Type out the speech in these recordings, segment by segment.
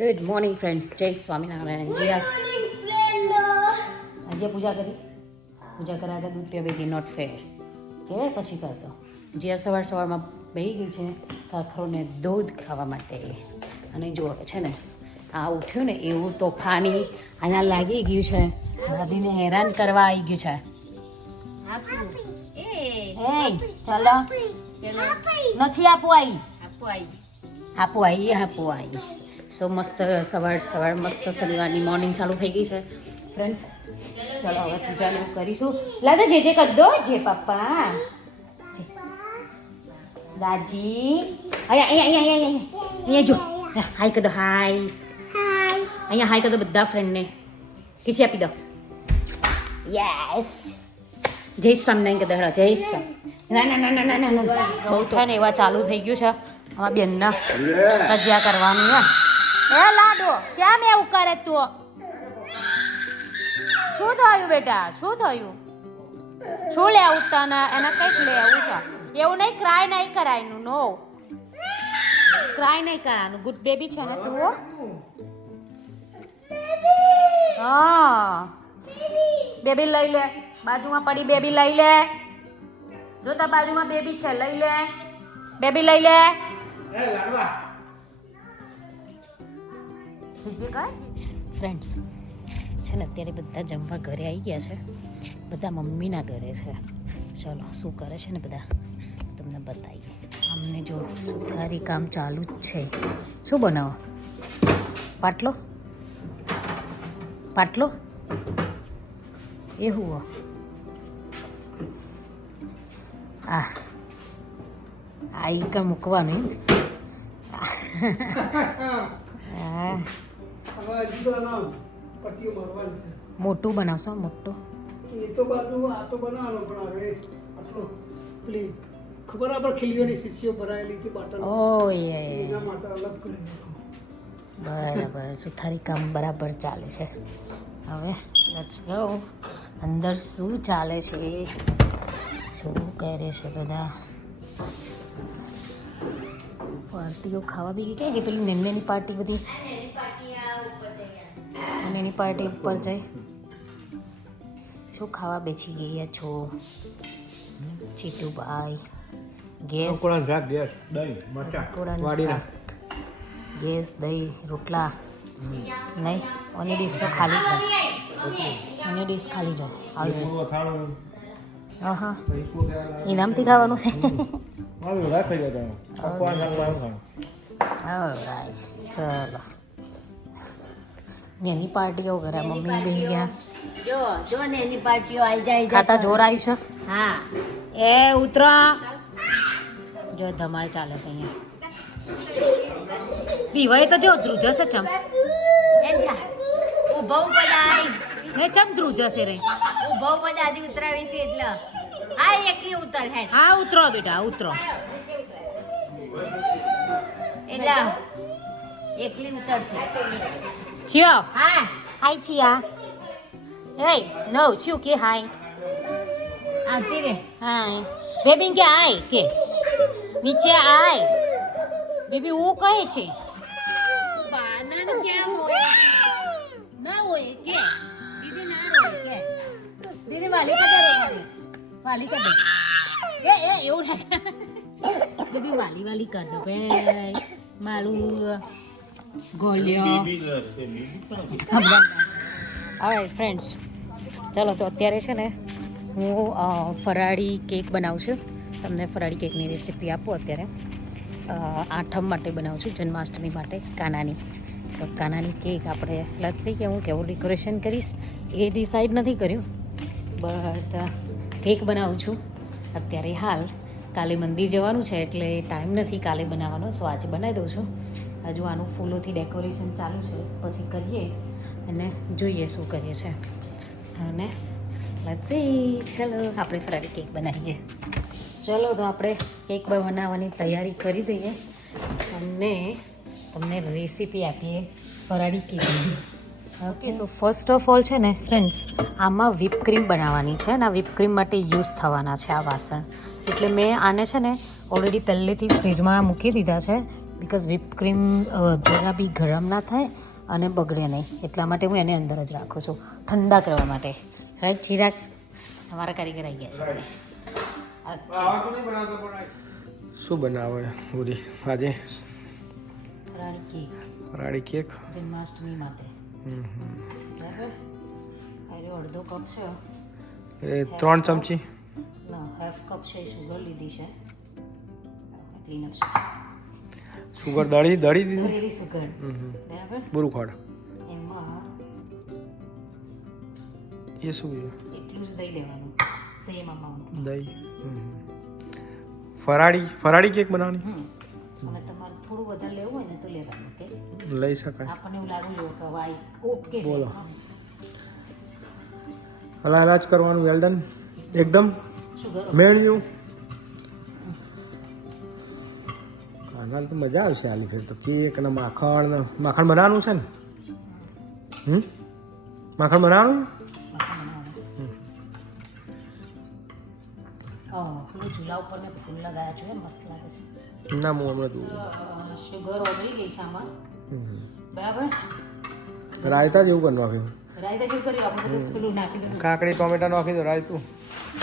Good morning friends, જય સ્વામિનારાયણ. આજે પૂજા કર્યા હતા, દૂધ પીવા બેગી નોટ ફેર કે પછી કરતો. જ્યાં સવારમાં બેહી ગઈ છે કાખરોને દૂધ ખાવા માટે. અને જો છે ને આ ઉઠ્યું ને એવું તોફાની અહીંયા લાગી ગયું છે, દાદીને હેરાન કરવા આવી ગયું છે. ચાલો નથી આપું આવી. સો મસ્ત સવાર મસ્ત શનિવારની મોર્નિંગ ચાલુ થઈ ગઈ છે ફ્રેન્ડ્સ. ચાલો હવે પૂજાને એવું કરીશું. લાદો જે કરી દો જે પપ્પા દાજી અહીંયા જો હાય કરી દો. હાય અહીંયા હાય કરી દો બધા ફ્રેન્ડને. ખીચી આપી દો. યસ જય સ્વામિનારાયણ કરી દો. હેડો જય સ્વામ. ના બહુ થાય ને એવા ચાલુ થઈ ગયું છે અમારા બેનના રજ્યા કરવાનું. એ લાડો કેમ એવું કરે તું? શું થયું બેટા? શું થયું? શું લેવું તને? એના કંઈક લેવું છે. એવું નહીં, ક્રાય નહીં કરાયનું. નો ક્રાય નહીં કરવાનું. ગુડ બેબી છે ને તું? હા બેબી લઈ લે. બાજુમાં પડી બેબી લઈ લે. જોતા બાજુમાં બેબી છે, લઈ લે. બેબી લઈ લે. ફ્રેન્ડ્સ છે ને અત્યારે બધા જમવા ઘરે આવી ગયા છે. બધા મમ્મીના ઘરે છે. ચલો શું કરે છે ને બધા તમને બતાવીએ. અમને જો સુથારી કામ ચાલુ જ છે. શું બનાવો? પાટલો એ હુઓ. આ કણ મૂકવાનું. મોટું બનાવશો? મોટું એ તો બાજુ આ તો બનાવવાનો, પણ હવે આટલો પેલી ખબર આપણે ખીલીઓની શીશીઓ ભરાયેલી હતી બાટલ. ઓ એના માટે અલગ કરી નાખો. બરાબર. સુથારી કામ બરાબર ચાલે છે. હવે લેટ્સ ગો. અંદર શું ચાલે છે? શું કરે છે બધા? પાર્ટીઓ ખાવા બી ગઈ કે પેલી નેની પાર્ટી બધી નેની પાર્ટી ઉપર જાય. શું ખાવા બેસી ગયા છો ચીટુભાઈ? ગેસ ગેસ દહીં રોટલા નહીં. ઓની ડીશ તો ખાલી છે. ઓની ડીશ ખાલી છે. આવી હા ઇનામથી ખાવાનું છે. ચલો નેની પાર્ટીઓ ઘરે મમ્મી બેસી ગયા. જો ને એની પાર્ટીઓ આવી જાય. ખાતા જોર આવી છે. હા એ ઉતરો. જો ધમાલ ચાલે છે અહીંયા. પીવાય તો જો ધ્રુવ જશે ચમ. ઉભો પડાય ને ચમ ધ્રુવ જશે રે. ઉભો પડાથી ઉતરાવી છે એટલે આ એકલી ઉતર હે. હા ઉતરો બેટા ઉતરો. એટલે એકલી ઉતરશે. ચિયો હા હાય ચિયા. હે નો શું કે હાય. આવતી રે. હાય બેબી કે આય કે નીચે આય. બેબી હું કહે છે બાનાને કેમ હોય? ના હોય કે દીદી ના હોય કે દીદી વાલી કદે રે. વાલી કદે એ એવું ને બેબી વાલી કર દો ભાઈ. મારું ગોલ્યો. હવે ફ્રેન્ડ્સ ચાલો તો અત્યારે છે ને હું ફરાળી કેક બનાવું છું. તમને ફરાળી કેકની રેસીપી આપું. અત્યારે આઠમ માટે બનાવું છું, જન્માષ્ટમી માટે કાનાની. સો કાનાની કેક આપણે લચ્છી કે હું કેવું ડેકોરેશન કરીશ એ ડિસાઈડ નથી કર્યું, બટ કેક બનાવું છું અત્યારે હાલ. કાલે મંદિર જવાનું છે એટલે ટાઈમ નથી કાલે બનાવવાનો. સો આજે બનાવી દઉં છું. હજુ આનું ફૂલોથી ડેકોરેશન ચાલુ છે, પછી કરીએ અને જોઈએ શું કરીએ છે. અને લચ્છી ચલો આપણે ફરાળી કેક બનાવીએ. ચલો તો આપણે કેક બનાવવાની તૈયારી કરી દઈએ અને તમને રેસીપી આપીએ ફરાળી કેકની. Okay so first of all છે ને ફ્રેન્ડ્સ આમાં વ્હીપ ક્રીમ બનાવવાની છે અને આ વ્હીપ ક્રીમ માટે યુઝ થવાના છે આ વાસણ. એટલે મેં આને છે ને ઓલરેડી પહેલેથી ફ્રીજમાં મૂકી દીધા છે બિકોઝ વ્હીપ ક્રીમ જરા બી ગરમ ના થાય અને બગડે નહીં, એટલા માટે હું એને અંદર જ રાખું છું ઠંડા કરવા માટે. રાઈટ ચિરાગ? અમારા કારીગર આવી ગયા છે. શું બનાવે પૂરી આજે? ફરાળી કેક, ફરાળી કેક. જન્માષ્ટમી માટે. બરાબર. અરે અડધો કપ છે, એ 3 ચમચી ના હાફ કપ છે શુગર લીધી છે. ક્લીન અપ સુગર દળી દીધી. દળેલી સુગર. બરાબર. બુરું ખોડ એમાં એ શું છે? એટલું જ દહીં લેવાનું, સેમ અમાઉન્ટ. દહીં. ફરાળી કેક બનાવવાની. અને તમારે થોડું વધારે લેવું હોય ને તો લેવાનું. ઓકે, લઈ શકાય. આપણને એવું લાગુ જોઈએ કે વાય ઓકે છે. બોલો. હલાજ કરવાનું. Well done. એકદમ શુગર મેળવ્યું. આના તો મજા આવશે આલી ફેર તો. કેક ને માખણ બનાવવાનું છે ને? માખણ બનાવવાનું. પેલું ચૂલા ઉપર મેં ફૂલ લગાવ્યા છે, મસ્ત લાગે છે. ના હું હમણાં તું શુગર ઓગળી ગઈ છે આમાં. બરાબર. રાયતા જેવું કરી નાખ્યું. રાયતા જેવું કર્યું આપણે બધું પેલું નાખી દીધું. કાકડી ટોમેટા નાખી દો. રાયતું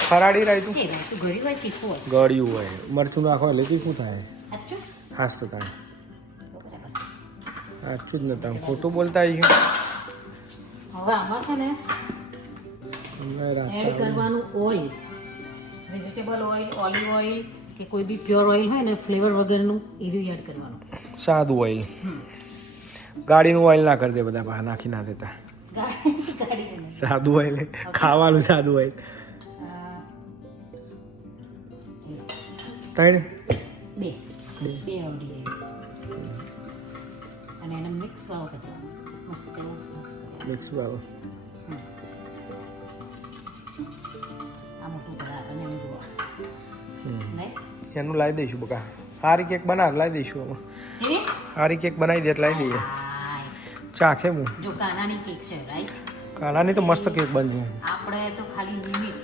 ફરાળી રાયતું. એ રાયતું ગળ્યું હોય તીખું હોય. ગળ્યું હોય, મરચું નાખો એટલે તીખું થાય. સાચું? હાસ તો થાય. બરાબર. સાચું જ નતા ખોટું બોલતા આવી ગયું. હવે આમાં છે ને એડ કરવાનું oil, vegetable oil, olive oil કે કોઈ બી પ્યોર ઓઇલ હોય ને ફ્લેવર વગરનું એ એડ કરવાનું. સાદું ઓઇલ. ગાડીનું ઓઇલ ના કરી દે બધા બહાર નાખી ના દેતા. ગાડી સાદું ઓઇલ ખાવાનું. સાદું ઓઇલ તાઈ બે આવડી જાય અને એને મિક્સ વાળો કરવાનો. મસ્ત એવું મિક્સ કરવાનું. મિક્સ વાળો. આ મોટું કડાક અને એનું જુઓ નહીં એનું લાવી દઈશું બકા. હારી કેક બનાવ લાવી દઈશું આમાં. જી હારી કેક બનાવી દે એટલે લાવી દઈએ. હાય. ચાખે હું. જો કાનાની કેક છે રાઈટ. કાલાની તો મસ્ત કેક બનશે. આપણે તો ખાલી લિમિટ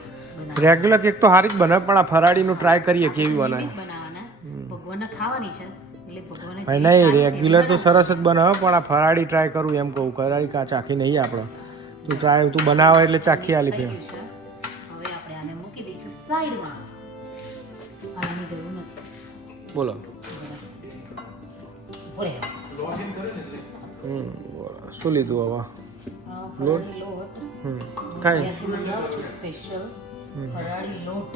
રેગ્યુલર કેક તો હારી જ બને, પણ આ ફરાળીનું ટ્રાય કરીએ કેવી બનાવે. બનાવવાના. ભગવાનને ખાવાની છે એટલે ભગવાનને ભાઈ નહીં, રેગ્યુલર તો સરસ જ બનાવે, પણ આ ફરાળી ટ્રાય કરું એમ કહું. ફરાળી ચાખી નહીં આપણે. તું ટ્રાય તું બનાવે એટલે ચાખી આલી ફેર. હવે આપણે આને મૂકી દઈશું સાઈડમાં. આની જરૂર નથી. બોલો. બોરે શું લીધું હવે? ફરાળી લોટ કાંઈ ત્યાંથી મંગાવું છું સ્પેશિયલ ફરાળી લોટ.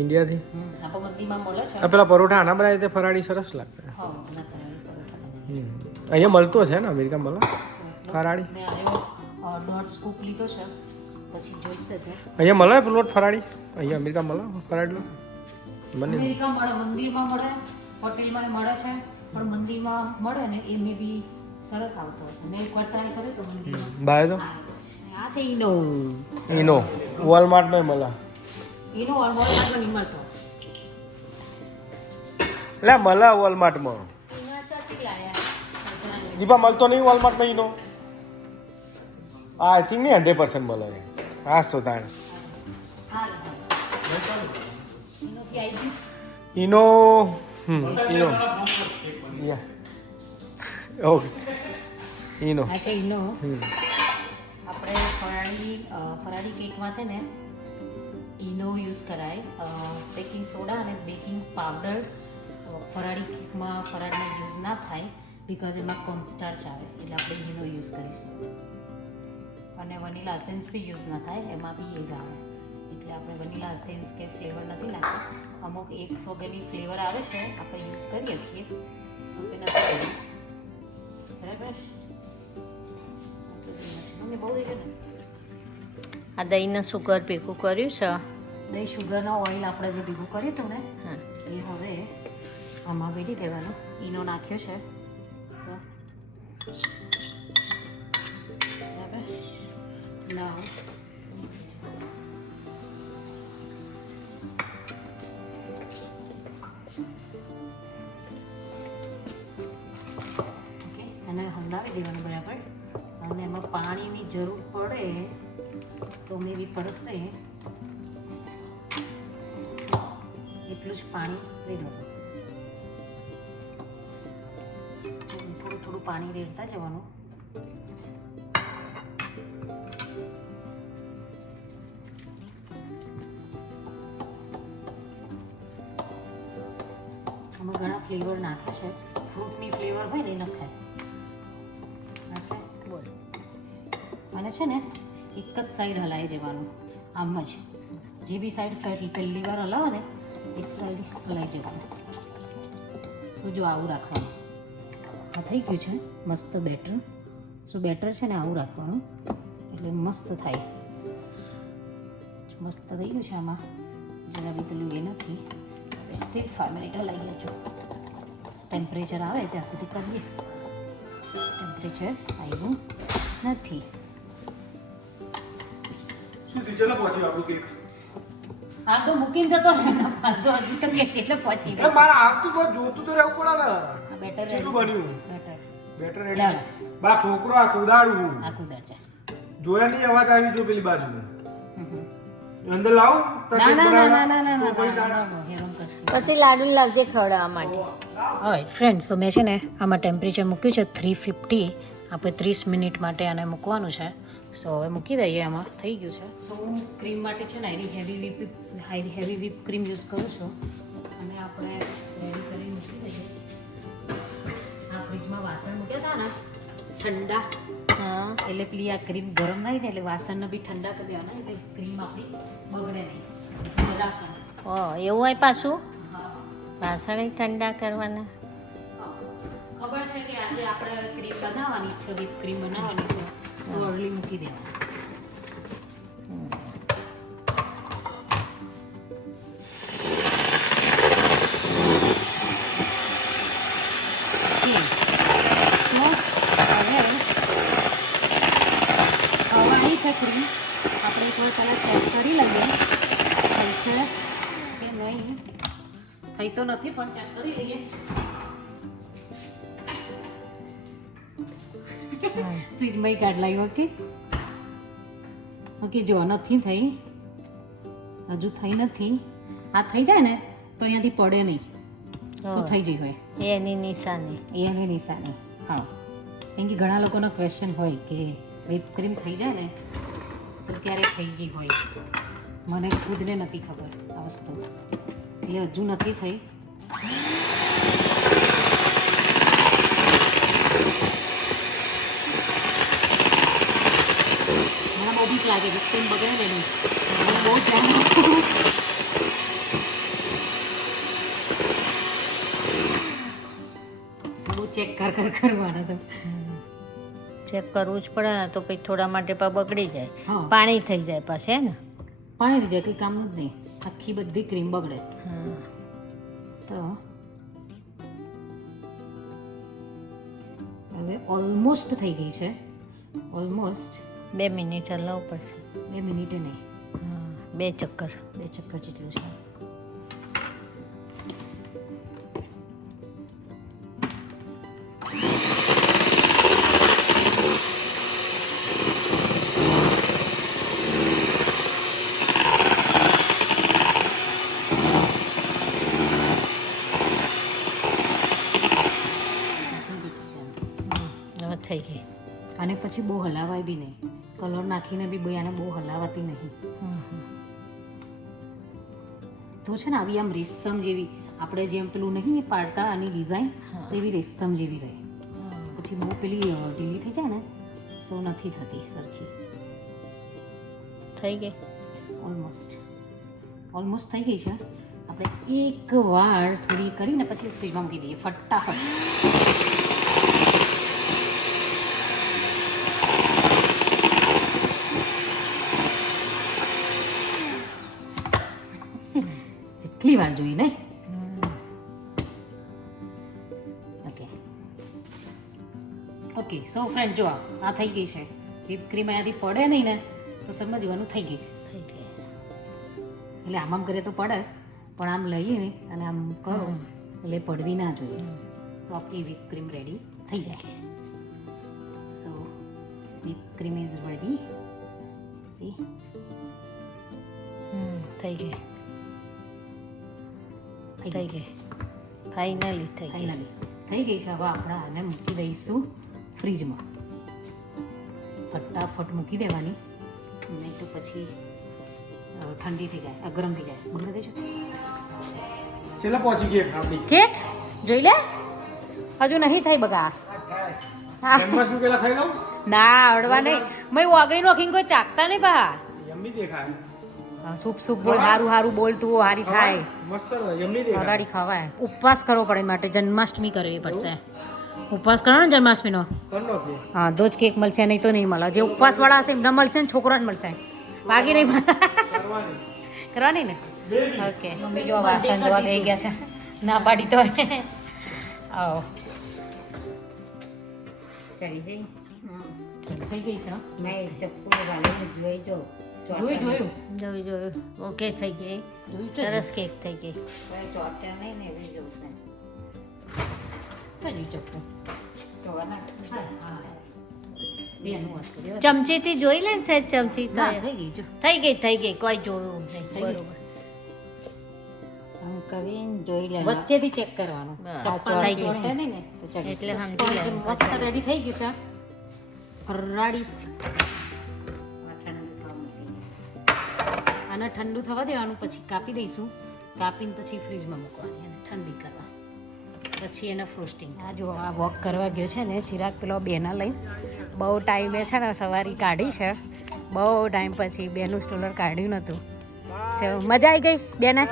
ઇન્ડિયાથી આપણે મંદીમાં મળે છે. આ પેલા પરોઠા આના બનાવી તે ફરાળી સરસ લાગતા. હા ના ફરાળી પરોઠા બનાવીએ. અહીંયા મળતો છે ને અમેરિકામાં મળે ફરાળી? મેં આજે 1.5 સ્કૂપ લીધો છે, પછી જોઈશે તો. અહીંયા મળે લોટ ફરાળી? અહીંયા અમેરિકા મળે ફરાળી લોટ? મને અમેરિકા મળે, મંદિરમાં મળે, હોટેલમાં મળે છે, પણ મંદિરમાં મળે ને એ મે બી સરસ આવતો હશે. મેં એકવાર ટ્રાય કર્યો તો મંદિરમાં. બાય તો આ છે ઈનો. એનો વોલમાર્ટમાં મળે. ઈનો ઓલમોસ્ટ નહીં મળતો. એટલે મળે વોલમાર્ટમાં. એના ચાથી લાયા. દીપા મળતો નહીં વોલમાર્ટમાં એનો? આઈ થિંક નહીં 100% મળે. હા તો તાણ ઈનોથી આવી ગયું. ઈનો ઈનો ઓકે ઈનો. આ છે ઈનો. આપણે ફરાળી કેકમાં છે ને ઈનો યુઝ કરાય. બેકિંગ સોડા અને બેકિંગ પાવડર ફરાળી કેકમાં ફરાળમાં યુઝ ના થાય, બિકોઝ એમાં કોર્નસ્ટાર્ચ આવે, એટલે આપણે ઈનો યુઝ કરીશું. અને વનીલા એસેન્સ બી યુઝ ના થાય, એમાં બી એગ આવે, એટલે આપણે વનીલા એસેન્સ કે ફ્લેવર નથી નાખતા. અમુક 100 વગરની ફ્લેવર આવે છે, આપણે યુઝ કરીએ છીએ, આપણે નથી કરીએ. બરાબર. મને બહુ છે ને આ દહીંને સુગર ભેગું કર્યું છે. દહીં શુગરના ઓઇલ આપણે જે ભેગું કર્યું હતું ને એ હવે આમાં વેડી દેવાનું. ઈનો નાખ્યો છે. બરાબર. ના ઓકે, અને હલાવી દેવાનું બરાબર. અને એમાં પાણીની જરૂર પડે તો મે બી પડશે એટલું જ પાણી રેડવાનું. થોડું પાણી રેડતા જવાનું. આમાં ઘણા ફ્લેવર નાખે છે. ફ્રૂટની ફ્લેવર હોય ને એ નખાય. બોલ. અને છે ને એક જ સાઈડ હલાવી જવાનું આમ જ. જે બી સાઈડ પહેલી વાર હલાવો ને એક સાઈડ હલાવી જવાનું. સો જો આવું રાખવાનું. આ થઈ ગયું છે મસ્ત બેટર. સો બેટર છે ને આવું રાખવાનું એટલે મસ્ત થાય. મસ્ત થઈ ગયું છે. આમાં જરા બી પેલું એ નથી. સ્ટીલ 5 મિનિટ હલાવી લેજો. ટેમ્પરેચર આવે ત્યાં સુધી કરીએ. ટેમ્પરેચર આવ્યું નથી. સુધી ચલો પહોંચ્યું આપણું કેક. હા તો મૂકીને જતો ને પાછો હજી તો કે કેટલે પહોંચી એ મારા આવતું બસ જોતું તો રહેવું પડે ને. બેટર કેટલું બન્યું? Batter batter ready. બા છોકરો આ કુદાડું. આ કુદર છે. જોયા નહીં અવાજ આવી જો પેલી બાજુ. અંદર લાવું તો ના કેક ના ના બનાવવા? ના ના તો ના કોઈ ના દાડા. હેરાન કરશે. પછી લાડુ લાવજે ખવડાવવા માટે. હવે ફ્રેન્ડ્સ તો મેં છે ને આમાં ટેમ્પરેચર મૂક્યું છે 350. આપણે 30 મિનિટ માટે આને મૂકવાનું છે. સો હવે મૂકી દઈએ. આમાં થઈ ગયું છે. સો હું ક્રીમ માટે છે ને હેવી whip ક્રીમ યુઝ કરું છું. અને આપણે રેડી કરી મૂકી દઈએ. આ ફ્રીજમાં વાસણ મૂક્યા હતા ને ઠંડા, હા એટલે પેલી આ ક્રીમ ગરમ નહીં થાય એટલે વાસણને બી ઠંડા કરી દેવાના એટલે ક્રીમ આપણી બગડે નહીં. રાખવાનું. ઓ એવું હોય પાછું હા વાસણ ઠંડા કરવાના. ખબર છે કે આજે આપણે ક્રીમ બનાવવાની છે, whip ક્રીમ બનાવવાની છે તો અર્લી મૂકી દેવાનું. આવી છે ક્રીમ. આપણે એક વાર પહેલાં ચેક કરી લઈએ થઈ છે કે નહીં. થઈ તો નથી પણ ચેક કરી લઈએ. ફ્રીજમાં કાઢ લાવી. ઓકે જો નથી થઈ, હજુ થઈ નથી. આ થઈ જાય ને તો અહીંયાથી પડે નહીં તો થઈ જઈ હોય એની નિશાની. એની નિશાની. હા કેમ કે ઘણા લોકોનો ક્વેશ્ચન હોય કે whip ક્રીમ થઈ જાય ને તો ક્યારે થઈ ગઈ હોય. મને ખુદને નથી ખબર આ વસ્તુ. એ હજુ નથી થઈ. મને બહુ બીક લાગે whip ક્રીમ બગડે ને નહીં. મને બહુ ધ્યાન રાખવું. બહુ ચેક કરવાના તો. ચેક કરવું જ પડે ને તો પછી થોડા માટે પણ બગડી જાય. હા પાણી થઈ જાય પાછે ને. પાણી થઈ જાય કંઈ કામનું જ નહીં. આખી બધી ક્રીમ બગડે. હા સો હવે ઓલમોસ્ટ થઈ ગઈ છે. ઓલમોસ્ટ 2 મિનિટ હલાવવું પડશે. 2 મિનિટે નહીં, હા 2 ચક્કર. 2 ચક્કર જેટલું છે. હવે થઈ ગઈ. અને પછી બહુ હલાવાય બી નહીં. કલર નાખીને બી બહુ આને બહુ હલાવાતી નહીં. તો છે ને આવી આમ રેશમ જેવી આપણે જેમ પેલું નહીં પાડતા આની ડિઝાઇન તેવી રેશમ જેવી રહે. પછી બહુ પેલી ઢીલી થઈ જાય ને સો નથી થતી સરખી. થઈ ગઈ. ઓલમોસ્ટ થઈ ગઈ છે. આપણે એક વાર થોડી કરીને પછી ફ્રીજમાં મૂકી દઈએ ફટાફટ. જેટલી વાર જોઈએ નહીં. ઓકે સો ફ્રેન્ડ જો આ થઈ ગઈ છે. whip ક્રીમ અહીંયાથી પડે નહીં ને તો સમજવાનું થઈ ગઈ છે. થઈ ગઈ. એટલે આમ આમ કરે તો પડે પણ આમ લઈએ ને અને આમ કરો એટલે પડવી ના જોઈએ. તો આપણી whip ક્રીમ રેડી થઈ જાય. સો whip cream is ready. C થઈ ગઈ. થઈ ગઈ. ફાઇનલી થઈ ગઈ. ફાઇનલી થઈ ગઈ છે. હવે આપણે આને મૂકી દઈશું ફ્રીજમાં. ફટાફટ મૂકી દેવાની, નહીં તો પછી ઠંડી થઈ જાય, ગરમ થઈ જાય. બંધ દેજો. છેલ્લા પહોંચી ગઈ આપણી કેક જોઈ લે, હજુ નહીં થઈ બગા. જન્માષ્ટમી પેલા ખાઈ લઉં. ના આવડવા નહીં, મેં ઓગળી નોખીને કોઈ ચાકતા નહીં પા. યમ્મી દેખાય. સૂપ સૂપ બોલ, હારું હારું બોલ તું, હારી થાય. મસ્ત યમ્મી દેખાય. ફરાળી ખવાય. ઉપવાસ કરવો પડે માટે જન્માષ્ટમી કરવી પડશે. ઉપવાસ કરો ને જન્માષ્ટમીનો. કરનો કે હા તો જ કેક મળશે, નહીં તો નહીં મળે. જે ઉપવાસવાળા હશે એમને મળશે ને છોકરાને મળશે, બાકી નહીં મળે. કરવાની. કરવાની ને. ઓકે મમ્મી જો વાસણ જોવા ગઈ ગયા છે, ના પાડી તો આવો ચડી જઈ થઈ ગઈ છે. મેં ચપ્પુ વાળીને જોઈ જો જોયું ઓકે થઈ ગઈ. સરસ કેક થઈ ગઈ. ચોટે નહીં ને એવી જોઉં હજી ચપ્પુ જોવાના બેનું હશે. ચમચીથી જોઈ લે ને સેજ ચમચી તો ના, થઈ ગઈ જો. થઈ ગઈ કોઈ જોયું નહીં થઈ ગઈ. બરોબર આમ કરીને જોઈ લે વચ્ચેથી ચેક કરવાનું. બસ. ચપ્પલ થઈ ગયું. ચોટે નહીં ને. એટલે સમજી સ્પોન્જ લે મસ્ત રેડી થઈ ગયું છે. ફરાળી. આને ઠંડુ થવા દેવાનું, પછી કાપી દઈશું. કાપીને પછી ફ્રીજમાં મૂકવાની અને ઠંડી કરવા, પછી એને ફ્રોસ્ટિંગ. આ જો આ વોક કરવા ગયો છે ને ચિરાગ, પેલો બેના લઈને બહુ ટાઈમે છે ને સવારી કાઢી છે. બહુ ટાઈમ પછી બેનું સ્ટોલર કાઢ્યું નહોતું. So, મજા આવી ગઈ બેને.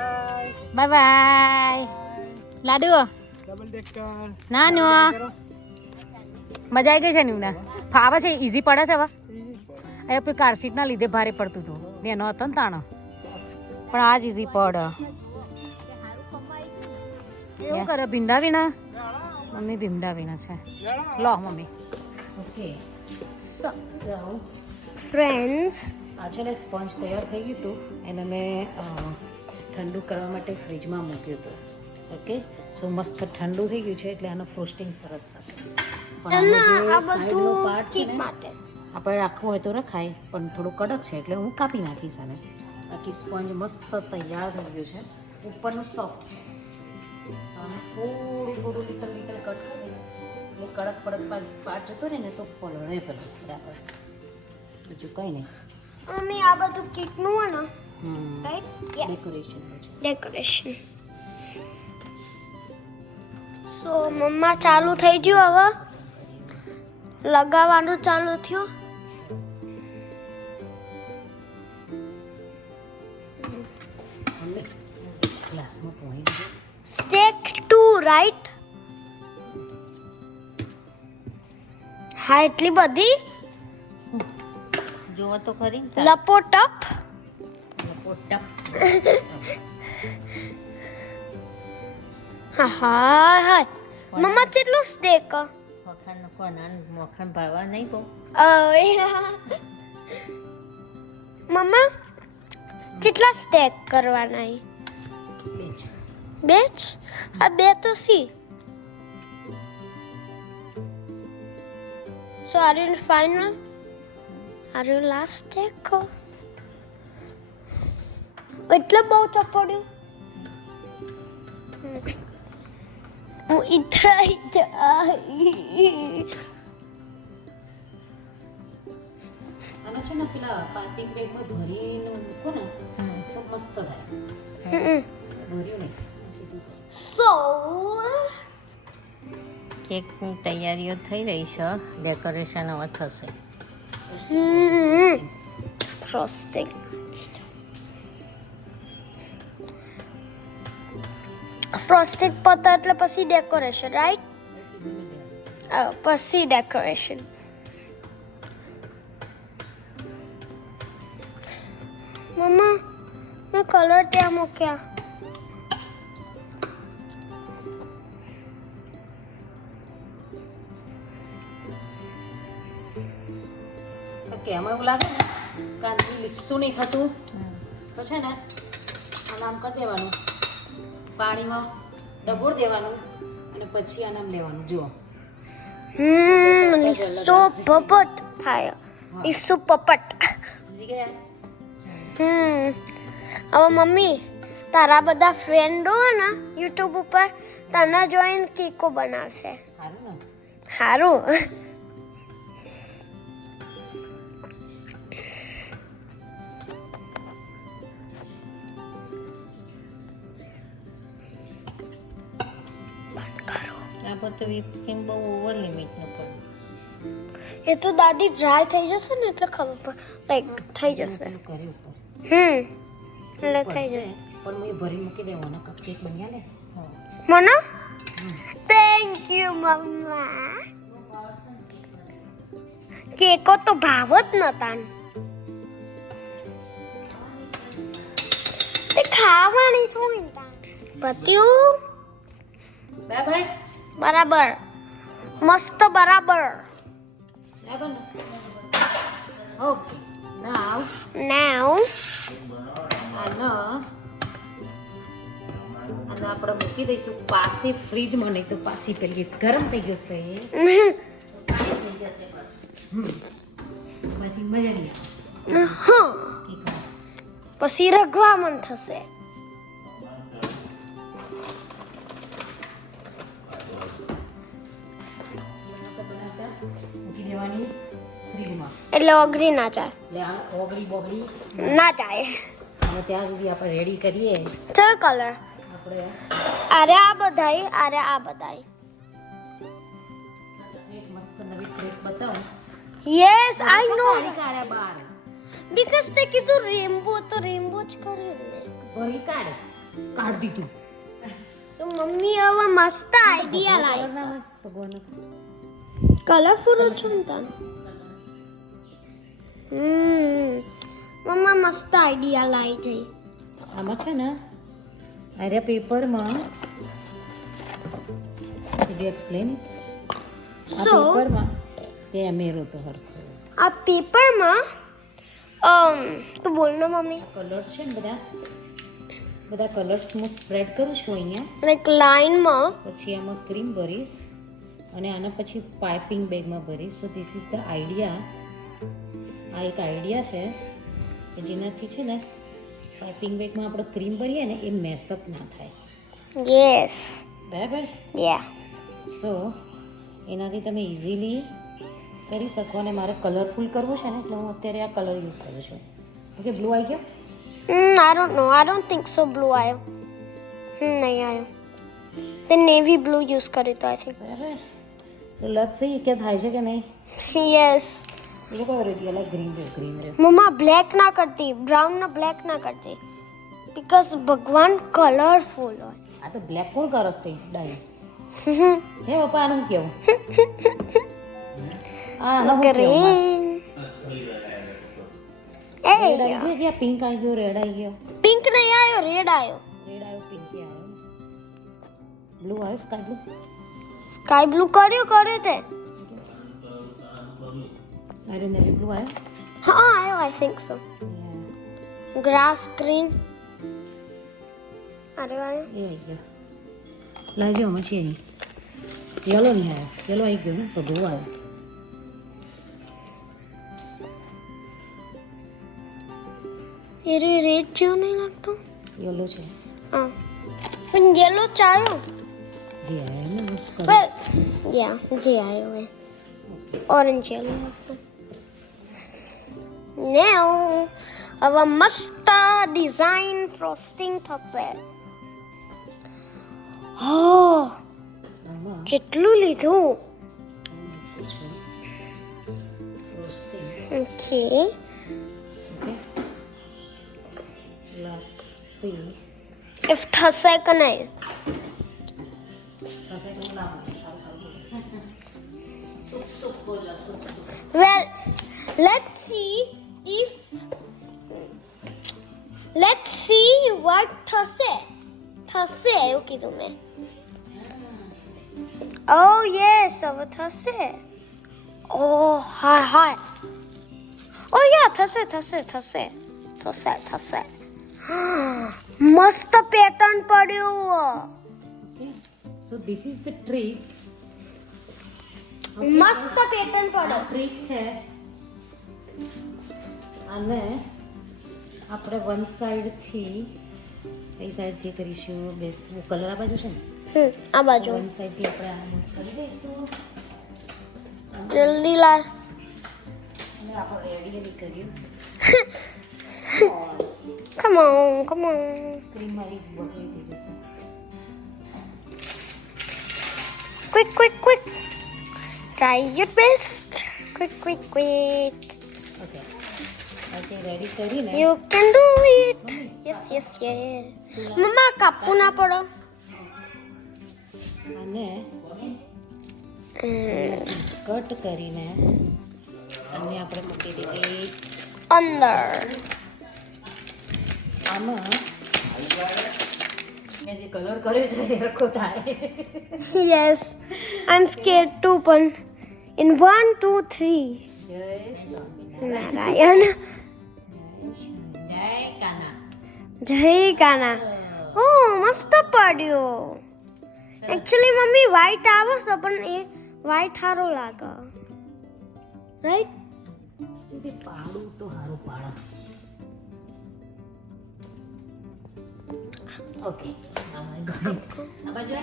Bye bye laddu. Double decker. ના નો મજા આવી ગઈ છે ને એમને. ફાવે છે, ઇઝી પડે છે. હવે એ પેલી કાર સીટના લીધે ભારે પડતું હતું, એનો હતો ને તાણો, પણ આ જ ઇઝી પડે. એવું કરે ભીંડા વીણા. મમ્મી ભીંડા વીણા છે. લો મમ્મી. ઓકે ફ્રેન્ડ્સ આ છે ને સ્પોન્જ તૈયાર થઈ ગયું હતું, એને મેં ઠંડુ કરવા માટે ફ્રીજમાં મૂક્યું હતું. ઓકે સો મસ્ત ઠંડુ થઈ ગયું છે એટલે આનો ફ્રોસ્ટિંગ સરસ થશે. પણ આનો જે સાઈડનો પાર્ટ છે ને આપણે રાખવો હોય તો રખાય, પણ થોડું કડક છે એટલે હું કાપી નાખીશ આને. બાકી સ્પોન્જ મસ્ત તૈયાર થઈ ગયું છે, ઉપરનું સોફ્ટ છે. સો આને થોડું લીટલ કટ કરી દઈશ એટલે કડક પાર્ટ જતો રહે ને તો પલળે પેલું બરાબર. બીજું કંઈ નહીં. મમ્મી આ બધું કેકનું હોય ને રાઈટ યસ ડેકોરેશન છે. ડેકોરેશન સો મમ્મા ચાલુ થઈ ગયું, હવે લગાવવાનું ચાલુ થયું. ગ્લાસમાં પોણી દીધું. Stack 2 right. હા એટલી બધી જોવો તો ખરી લપોટપ. હા હા મમ્મા કેટલું સ્ટેક? મખાન કોના મખાન ભાવા નહીં બહુ મમ્મા કેટલા સ્ટેક કરવાના? બીજ બે જ? આ બે તો C. So are you in final? Are you last stake? એટલે બહુ ચપડ્યું. હું ઇધર આનો છે ને પેલા પાર્ટી બેગમાં ભરીને મૂકો ને તો મસ્ત થાય. ભર્યું નહીં સીધું. So કેકની તૈયારીઓ થઈ રહી છે, ડેકોરેશન હવે થશે. frosting. Frosting પતા એટલે પછી ડેકોરેશન રાઈટ? પછી ડેકોરેશન. મમ્મા મેં કલર ત્યાં મૂક્યા. ઓકે આમાં એવું લાગે ને કારણ લીસું નહીં થતું તો છે ને આને આમ કરી દેવાનું, પાણીમાં ડબોળ દેવાનું અને પછી આને આમ લેવાનું. જુઓ લીસો પપટ થાય. લીસો પપટ. સમજી ગયા? હવે મમ્મી તારા બધા ફ્રેન્ડો ને યુટ્યુબ ઉપર તને જોઈને કેકો બનાવશે સારું ને સારું આ બધું વિપિંગ બહુ ઓવર લિમિટનું પણ એ તો દાદી ડ્રાય થઈ જશે ને એટલે ખબર પડે લાઈક થઈ જશે કર્યું ઉપર એટલે થઈ જશે પણ હું એ ભરી મૂકી દેવાના કપકેક બન્યા ને મને થેન્ક યુ મમ્મા કેકો તો ભાવ જ નતા તે ખાવાની છું પત્યું બરાબર બરાબર મસ્ત બરાબર બરાબર ને ઓકે નાવ નાઉ આને આપણે મૂકી દઈશું પાછી ફ્રીજમાં, નહીં તો પાછી પેલી ગરમ થઈ જશે પછી મજા નહીં હા આવે. પછી રગવા મન થશે મૂકી દેવાની ફ્રીજમાં, એટલે ઓગળી ના જાય એટલે આ ઓગળી બોગળી ના જાય અને ત્યાં સુધી આપણે રેડી કરીએ. કયો કલર આપણે અરે આ બધાય એક મસ્ત નવી ટ્રીક બતાવું. યસ આઈ નો કાળી કાળા બાર બીકોઝ તે કીધું રેમ્બો તો રેમ્બો જ કર્યું ને ભરી કાઢ દીધું. સો મમ્મી હવે મસ્ત આઈડિયા લાવી ભગવાન કલરફુલ છો ને તને મમ્મા મસ્ત આઈડિયા લાવી જઈ આમાં છે ને આર્યા પેપરમાં એક્સપ્લેન So, પેપરમાં એ મેરો તો હરખો આ પેપરમાં તો બોલ ને મમ્મી કલર્સ છે ને બધા કલર્સ હું સ્પ્રેડ કરું છું અહીંયા. લાઈક લાઈનમાં પછી આમાં ક્રીમ ભરીશ અને આના પછી પાઇપિંગ બેગમાં ભરીશ. So this is the idea. આ એક આઈડિયા છે કે જેનાથી છે ને પાઇપિંગ બેગમાં આપણે ક્રીમ ભરીએ ને એ મેસઅપ ના થાય. યસ બરાબર. યા સો એનાથી તમે ઇઝીલી કરી શકો. અને મારે કલરફુલ કરવું છે ને એટલે હું અત્યારે આ કલર યુઝ કરું છું. ઓકે, બ્લુ આવી ગયો. I don't know. I don't think so. Blue आयो. नहीं आयो. તે નેવી બ્લુ યુઝ કરી તો આઈ થિંક બરાબર. સો લેટ્સ સી કે થાય છે કે નહીં. યસ એ લોકો રહી લાઈક ગ્રીન રે. મમ્મા બ્લેક ના કરતી બ્રાઉન ના બ્લેક ના કરતી બીકોઝ ભગવાન કલરફુલ હોય આ તો બ્લેક કોણ કરસ થઈ ડાઈ હે પપ્પા આનું કેવું આનું કેવું ગ્રીન એ રેડ આવી ગયો, જ્યાં પિંક આવી ગયો, રેડ આવી ગયો, પિંક નહીં આયો રેડ આયો રેડ આવ્યો, પિંક આવ્યો, બ્લુ આવ્યો, સ્કાય બ્લુ. સ્કાય બ્લુ કર્યું તે આઈ નેવી બ્લુ આવ્યો. હા આયો I think so grass green અરે આયો એ આવી ગયો. લાવજો આમાં છે નહીં. યલો નહીં આવ્યો. યલો આવી ગયો ને તો બ્લુ આવ્યો. એ રેડ જેવો નહીં લાગતો યલો છે હા પણ યેલો ચાયો જે આવ્યો ને well yeah જે આયો એ ઓરેન્જ યેલો હશે now હવે મસ્ત ડિઝાઇન ફ્રોસ્ટિંગ થશે આમાં કેટલું લીધું frosting. Okay okay, let's see. If થશે કે નહીં થશે કે ના well let's see what થશે એવું કીધું મેં oh yes હવે થશે oh hi oh yeah થશે મસ્ત પેટર્ન પડ્યું okay. So this is the trick. મસ્ત પેટર્ન પડ્યો ટ્રીક છે અને આપણે વન સાઈડથી કઈ સાઈડથી કરીશું બે કલર આ બાજુ છે ને આ બાજુ વન સાઈડથી આપણે આ કરી દઈશું જલ્દી લા અને આપણે રેડી બી કર્યું કમ ઓન ક્રીમ મારી બકરી થઈ જશે quick try your best quick okay okay ready કરીને you can do it yes મમ્મા કાપવું ના પડો અને કટ કરીને અને આપણે મૂકી દઈએ અંદર આમાં મેં જે કલર કર્યો છે એ રખો થાય yes I'm scared too પણ in 1 2 3 જય સ્વામિનારાયણ નારાયણ જય કાના જય કાના ઓ મસ્ત પડ્યો એકચ્યુઅલી મમ્મી વ્હાઈટ આવે છે પણ એ વ્હાઈટ સારો લાગે રાઈટ જેથી પાડું તો સારું પાડો ઓકે આ બાજુ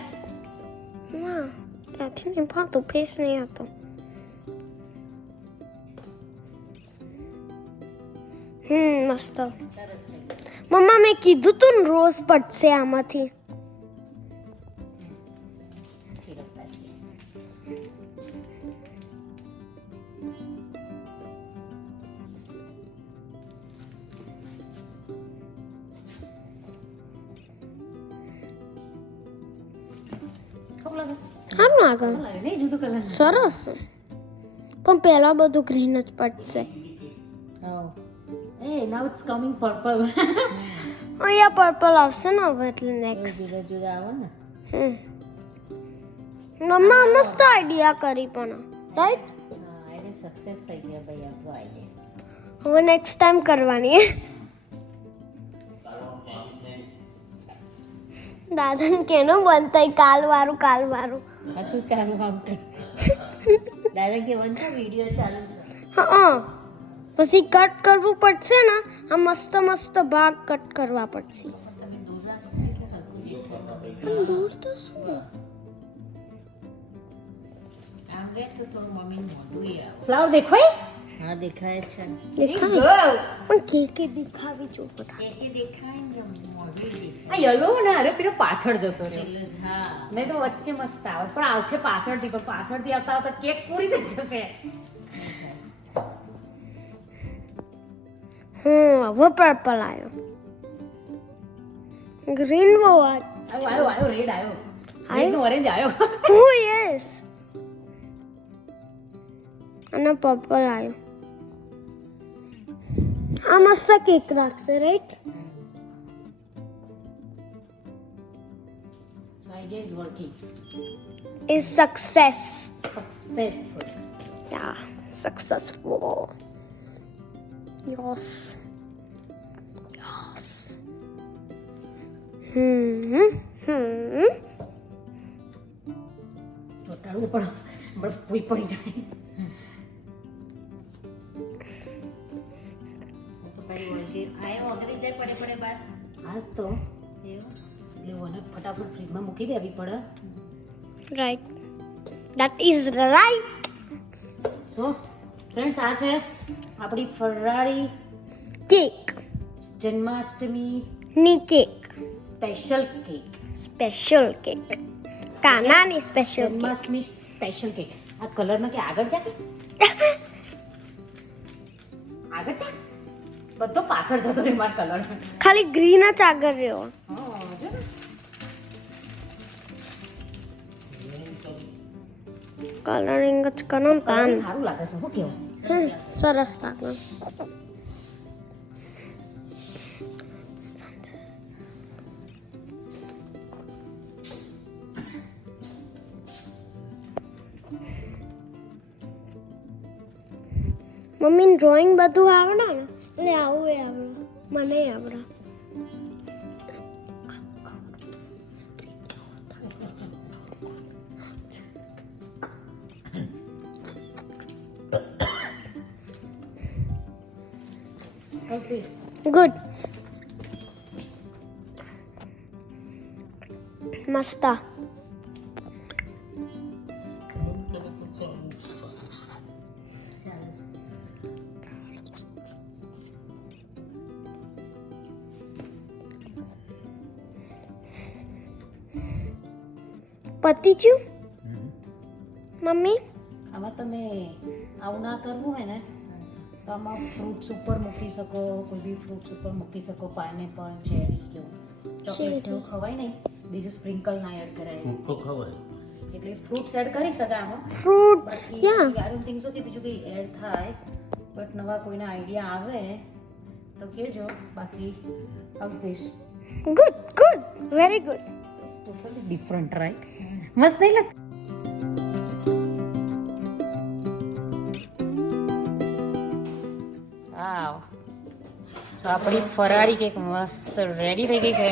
વાહ ત્યાંથી નહીં ભાતું ફેસ નહીં હતો મસ્ત મમ્મા મેં કીધું તું ને રોઝ પડશે આમાંથી સારું લાગે નહીં જુદું કલર સરસ પણ પહેલા બધું ગ્રીન જ પડશે એ નાઉ ઇટ્સ કમિંગ પર્પલ અહીંયા પર્પલ આવશે ને હવે એટલે નેક્સ્ટ જુદા જુદા આવે ને મમ્મા મસ્ત આઈડિયા કરી પણ રાઈટ હા એને સક્સેસ થઈ ગયા ભાઈ આપણો આઈડિયા હવે નેક્સ્ટ ટાઈમ કરવાની દાદાને કેનો બંધ થઈ કાલ વારું આ તું કામ કર દાદા કે વન તો વિડિયો ચાલુ છે હા પછી કટ કરવું પડશે ને આ મસ્ત મસ્ત ભાગ કટ કરવા પડશે પણ દૂર તો શું આંગળે તો થોડું મમ્મીનું મોઢું આવે ફ્લાવર દેખાય હા દેખાય છે દેખાય પણ કે દેખાવી જો બધા કે દેખાય ને મોઢું દેખાય આ યલો ને અરે પેલો પાછળ જતો રહ્યો પેલું જ હા નહીં તો વચ્ચે મસ્ત આવે પણ આવશે પાછળથી પણ પાછળથી આવતા આવતા કેક પૂરી થઈ જશે હવે પર્પલ આવ્યો ગ્રીન બહુ આવ્યો રેડ આવ્યો ઓરેન્જ આવ્યો ઓ યસ અને પર્પલ આવ્યો આ મસ્ત કેક રાખશે right So idea is working. is success Successful. yeah successful yes ચોટાડવું પણ પૂઈ પડી જાય તો પાડી વળગી આયો ઓગળી જાય પડે પડે બાદ આજ તો એટલે મને ફટાફટ ફ્રીજમાં મૂકી દેવી પડે right that is right so friends આ છે આપણી ફરાળી કેક જન્માષ્ટમી ની કેક સ્પેશિયલ કેક કાનાની સ્પેશિયલ જન્માષ્ટમી સ્પેશિયલ કેક આ કલરમાં કે આગળ જા આગળ જા બધો પાછળ જતો રે માર કલર ખાલી ગ્રીન જ આગળ રહ્યો કલરિંગ જ કરો ને તાન સારું લાગે છે શું કેવું સરસ લાગે મમ્મી ડ્રોઈંગ બધું આવડે ને એટલે આવું એ આવડે મને આવડે How's this? ગુડ મસ્ત પતી ગયું મમ્મી આમાં તમે આવું ના કરવું હોય ને તો આમાં ફ્રૂટ્સ ઉપર મૂકી શકો, કોઈ બી ફ્રૂટ્સ ઉપર મૂકી શકો, પાઇનેપલ, ચેરી જેવું ચોકલેટ્સ જેવું ખવાય નહીં, બીજું સ્પ્રિંકલ ના એડ કરાય તો ખવાય. એટલે ફ્રૂટ્સ એડ કરી શકાય આમાં. ફ્રૂટ્સ બાકી યા આઈ ડોન્ટ થિંક સો કે બીજું કંઈ એડ થાય, બટ નવા કોઈને આઈડિયા આવે તો કહેજો. બાકી how's this good good very good it's totally different, right? મસ્ત નહીં લાગતું? વાવ, સો આપણી ફરાળી કેક મસ્ત રેડી થઈ ગઈ છે.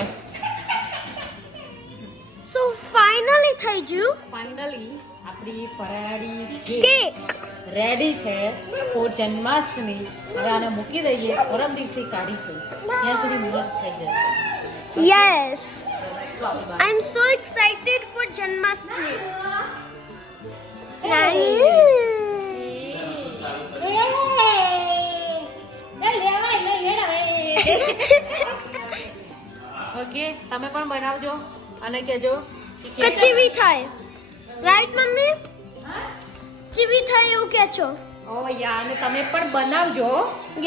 સો ફાઇનલી થઈ ગયું ફાઇનલી આપણી ફરાળી કેક કેક રેડી છે ફોર જન્માષ્ટમી. હવે આને મૂકી દઈએ, પરમ દિવસે કાઢીશું, ત્યાં સુધી મસ્ત થઈ જશે. Yes I am so excited for Janmashtami okay, તમે પણ બનાવજો અને કહેજો કે કેક કચ્ચી બી થાય રાઈટ મમ્મી ચીવી થાય એવું કે છો ઓ યા, અને તમે પણ બનાવજો,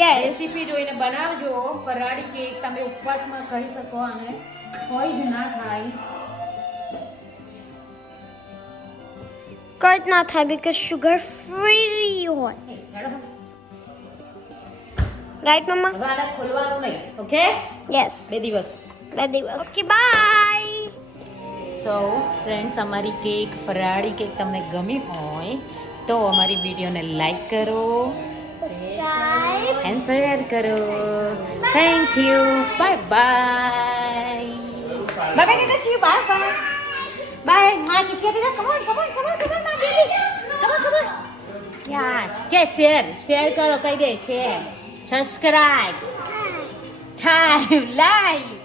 યસ રેસીપી જોઈને બનાવજો. ફરાળી કેક તમે ઉપવાસમાં કરી શકો અને કોઈ જ ના ખાય. કઈ જ ના થાય બીકોઝ શુગર ફ્રી હોય રાઈટ મમ્મા હવે આને ખોલવાનું નહીં, ઓકે? યસ 2 દિવસ. 2 દિવસ ઓકે બાય સો ફ્રેન્ડ્સ, અમારી કેક ફરાળી કેક તમને ગમી હોય તો અમારી વિડીયોને લાઈક કરો સબસ્ક્રાઇબ એન્ડ શેર કરો. Thank you, bye bye. Bye bye કીધું, see you, bye bye. Bye, માં કિસી આપી દો. Come on come on come on come on માં baby, come on come on. યાર કે શેર કરો, કહી દે છે સબસ્ક્રાઇબ થાય લાઈક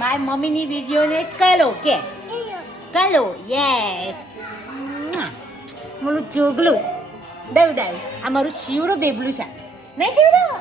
મારી મમ્મીની વિડીયોને જ કરો કે કરો. યસ, મારું જોગલું દેવદાય, આ મારું શિવડું બેબલું છે નહીં શિવડું.